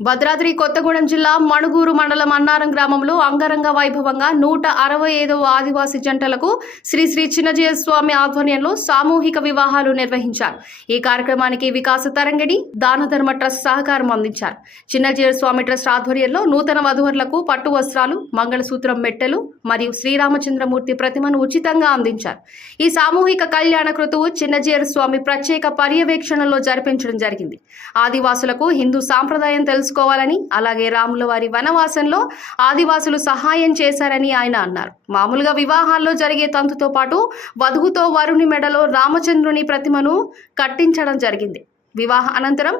భద్రాద్రి కొత్తగూడెం జిల్లా మణుగూరు మండలం అన్నారం గ్రామంలో అంగరంగ వైభవంగా నూట అరవై ఐదవ ఆదివాసీ జంటలకు శ్రీ శ్రీ చిన్నజయ స్వామి ఆధ్వర్యంలో సామూహిక వివాహాలు నిర్వహించారు. ఈ కార్యక్రమానికి వికాస తరంగిణి దాన ధర్మ ట్రస్ట్ సహకారం అందించారు. చిన్నజయ స్వామి ట్రస్ట్ ఆధ్వర్యంలో నూతన వధువరులకు పట్టు వస్త్రాలు మంగళసూత్రం మెట్టెలు మరియు శ్రీరామచంద్రమూర్తి ప్రతిమను ఉచితంగా అందించారు. ఈ సామూహిక కళ్యాణ కృతువు చిన్నజీయర్ స్వామి ప్రత్యేక పర్యవేక్షణలో జరిపించడం జరిగింది. ఆదివాసులకు హిందూ సాంప్రదాయం తెలుసు తెలుసుకోవాలని అలాగే రాముల వారి వనవాసంలో ఆదివాసులు సహాయం చేశారని ఆయన అన్నారు. మామూలుగా వివాహాల్లో జరిగే తంతుతో పాటు వధువుతో వరుని మెడలో రామచంద్రుని ప్రతిమను కట్టించడం జరిగింది. వివాహ అనంతరం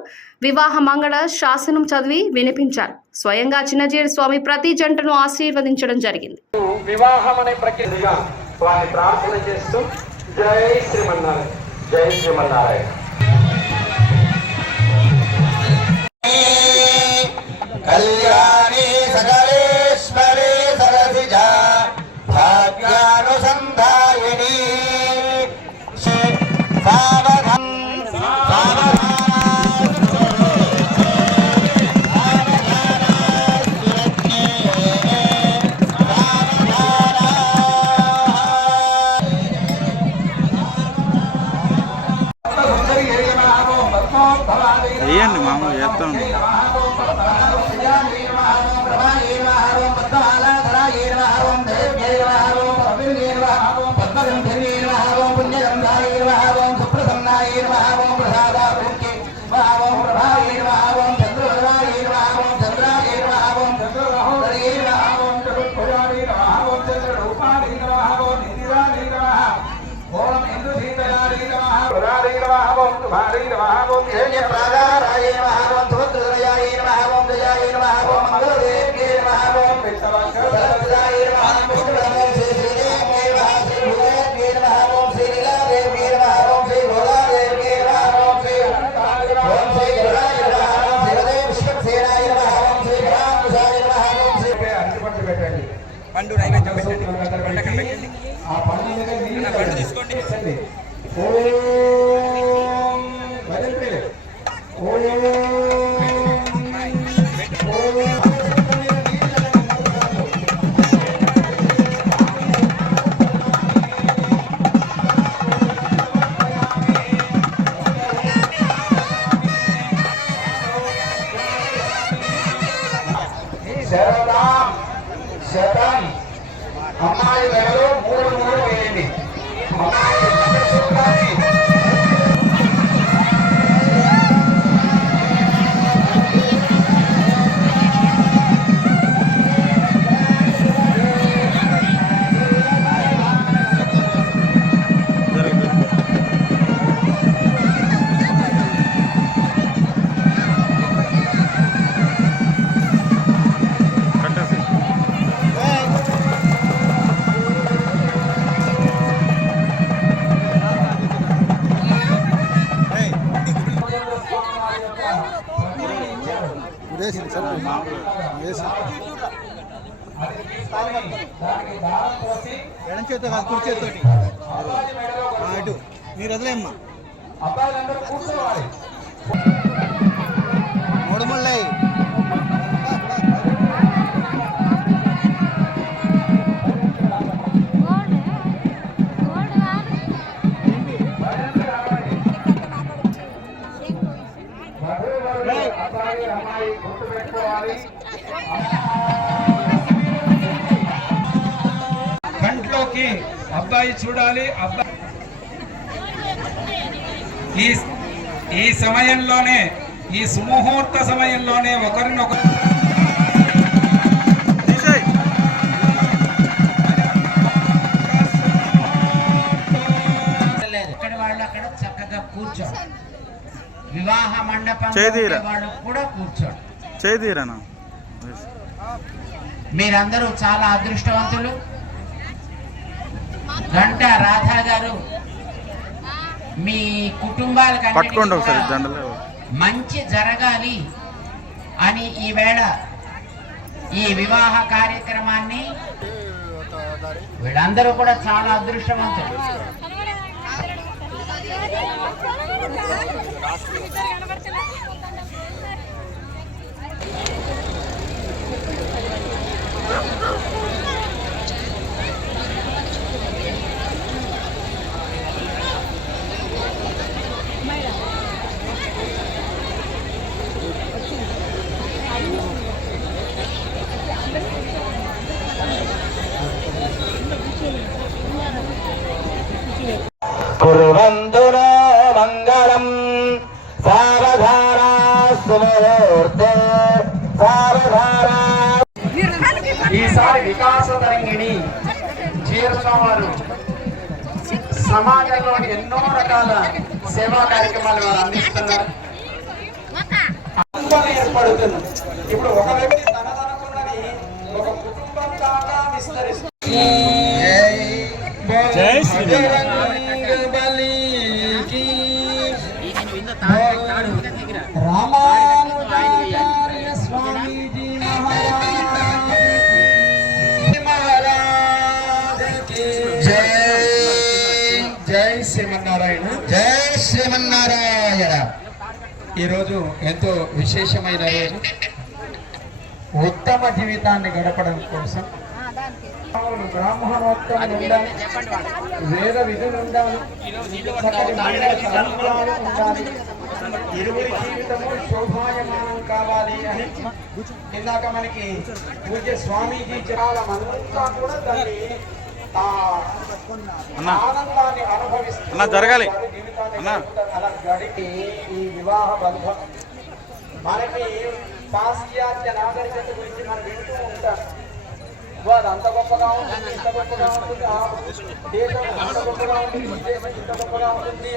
వివాహ మంగళ శాసనం చదివి వినిపించారు. స్వయంగా చిన్నజీడి స్వామి ప్రతి జంటను ఆశీర్వదించడం జరిగింది. వివాహం అనే ప్రక్రియగా ప్రార్థన చేస్తూ జై శ్రీమన్నారాయణ జై శ్రీమన్నారాయణ. కళ్యాణి సకలేశ్వరి సరసిజ భాగ్యానుసంధాయిని. సావధం వేయండి మామూలు చేస్తాం పండు నైవేద్యం పెట్టండి పండు అక్కడ పెట్టండి పండు తీసుకోండి. పెట్టండి. శాతం అమ్మాయి మెడలో మూడు మూడు వేయండి. అమ్మాయి ఎడం చేత్తో కాదు కుడి చేత్తోటి. ఆ, అటు మీరు వదిలేమ్మా మూడు ముళ్ళై అబ్బాయి చూడాలి అబ్బాయి ఈ ఈ సమయంలోనే ఈ సుముహూర్త సమయంలోనే ఒకరినొకరు తీసేయ్ లేదు ఇక్కడ వాళ్ళు అక్కడ చక్కగా కూర్చోండి వివాహ మండపం చేదీరా. వాళ్ళు కూడా కూర్చోండి చేదీరనా మీరందరూ చాలా అదృష్టవంతులు. గంట రాధా గారు మీ కుటుంబాలకు మంచి జరగాలి అని ఈవేళ ఈ వివాహ కార్యక్రమాన్ని వీళ్ళందరూ కూడా చాలా అదృష్టవంతులు. మంగళం ఈసారి వికాస తరంగిణి జీరస్వామి సమాజంలోని ఎన్నో రకాల సేవా కార్యక్రమాలు వారు అందిస్తున్నారు ఏర్పడుతుంది ఇప్పుడు ఒక వ్యక్తి తనదనుకున్నది ఒక కుటుంబం దాకా విస్తరిస్తుంది జై శ్రీరామ్. ఈరోజు ఎంతో విశేషమైన రోజు. ఉత్తమ జీవితాన్ని గడపడం కోసం. బ్రాహ్మణోత్తములు ఉండాలి. వేద విధులు ఉండాలి. ఉండాలి. ఇరువురి జీవితము శోభాయమానం కావాలి అని. ఇందాక మనకి పూజ్య స్వామీజీ చాలా మనమంతా కూడా దాన్ని అన్న. అన్న, జరగాలి. అన్న. గడిపి ఈ వివాహ బంధం మనకి పాశ్చాత్య నాగరికత గురించి మనం వింటూ ఉంటాం అది అంత గొప్పగా ఉంటుంది ఇంత గొప్పగా ఉంటుంది దేశం అంత గొప్పగా ఉంటుంది దేశం ఇంత గొప్పగా ఉంటుంది